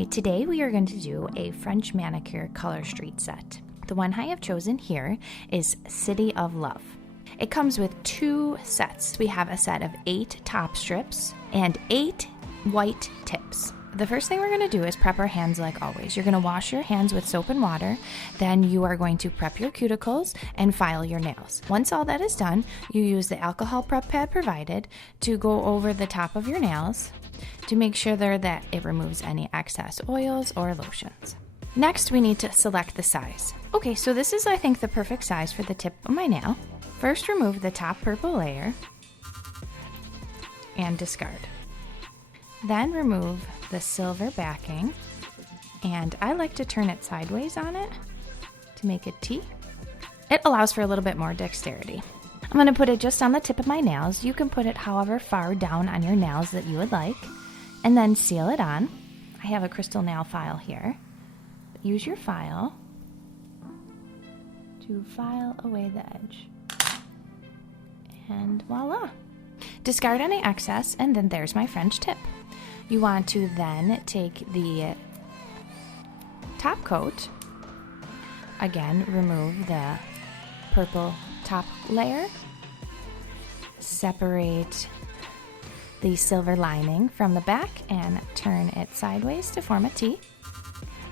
Hi, today we are going to do a French manicure color street set. The one I have chosen here is City of Love. It comes with two sets. We have a set of 8 top strips and 8 white tips. The first thing we're going to do is prep our hands like always. You're going to wash your hands with soap and water. Then you are going to prep your cuticles and file your nails. Once all that is done, you use the alcohol prep pad provided to go over the top of your nails to make sure there that it removes any excess oils or lotions. Next, we need to select the size. Okay, so this is, I think, the perfect size for the tip of my nail. First, remove the top purple layer and discard. Then remove the silver backing, and I like to turn it sideways on it to make a T. It allows for a little bit more dexterity. I'm going to put it just on the tip of my nails. You can put it however far down on your nails that you would like, and then seal it on. I have a crystal nail file here. Use your file to file away the edge. And voila! Discard any excess, and then there's my French tip. You want to then take the top coat. Again, remove the purple top layer. Separate the silver lining from the back and turn it sideways to form a T.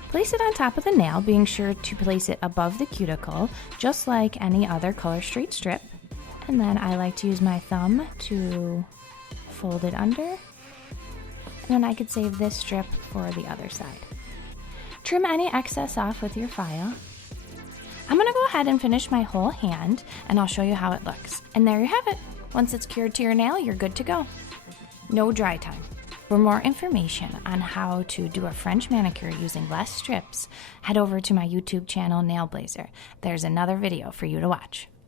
Place it on top of the nail, being sure to place it above the cuticle, just like any other color street strip. And then I like to use my thumb to fold it under. And then I could save this strip for the other side. Trim any excess off with your file. I'm gonna go ahead and finish my whole hand, and I'll show you how it looks. And there you have it. Once it's cured to your nail, you're good to go. No dry time. For more information on how to do a French manicure using less strips, head over to my YouTube channel, Nail Blazer. There's another video for you to watch.